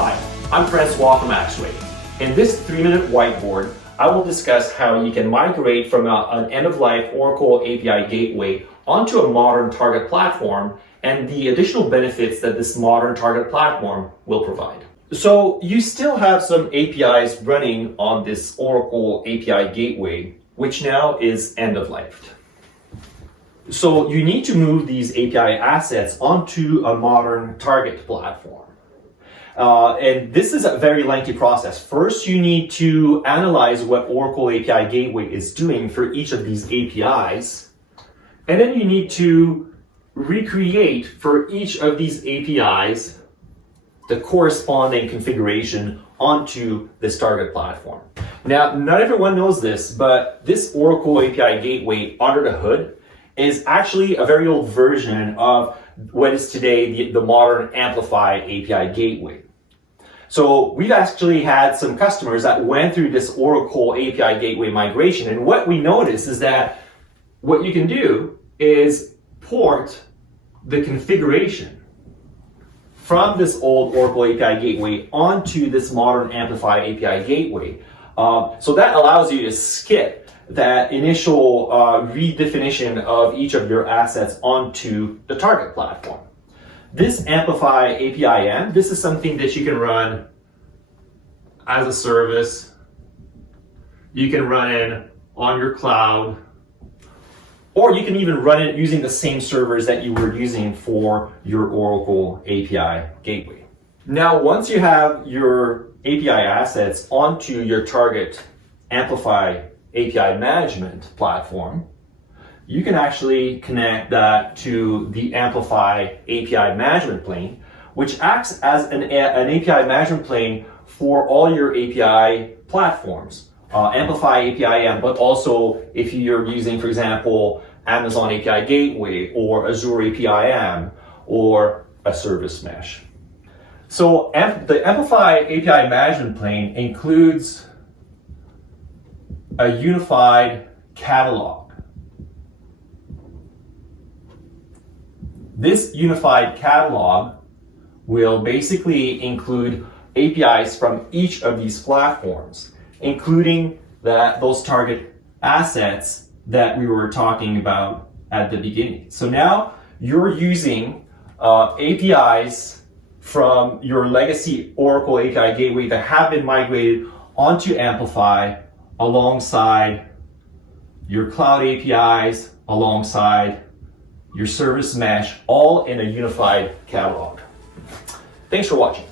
Hi, I'm Francois from Axway. In this 3-minute whiteboard, I will discuss how you can migrate from an end-of-life Oracle API gateway onto a modern target platform and the additional benefits that this modern target platform will provide. So you still have some APIs running on this Oracle API gateway, which now is end-of-life. So you need to move these API assets onto a modern target platform. And this is a very lengthy process. First, you need to analyze what Oracle API Gateway is doing for each of these APIs. And then you need to recreate for each of these APIs the corresponding configuration onto this target platform. Now, not everyone knows this, but this Oracle API Gateway under the hood is actually a very old version of what is today the modern Amplify API Gateway. So we've actually had some customers that went through this Oracle API Gateway migration, and what we noticed is that what you can do is port the configuration from this old Oracle API Gateway onto this modern Amplify API Gateway. So that allows you to skip that initial redefinition of each of your assets onto the target platform. This Amplify APIM, this is something that you can run as a service. You can run it on your cloud, or you can even run it using the same servers that you were using for your Oracle API Gateway. Now, once you have your API assets onto your target Amplify API management platform, you can actually connect that to the Amplify API management plane, which acts as an API management plane for all your API platforms. Amplify APIM, but also if you're using, for example, Amazon API Gateway or Azure APIM or a service mesh. So the Amplify API management plane includes a unified catalog. This unified catalog will basically include APIs from each of these platforms, including those target assets that we were talking about at the beginning. So now you're using APIs from your legacy Oracle API Gateway that have been migrated onto Amplify alongside your cloud APIs, alongside your service mesh, all in a unified catalog. Thanks for watching.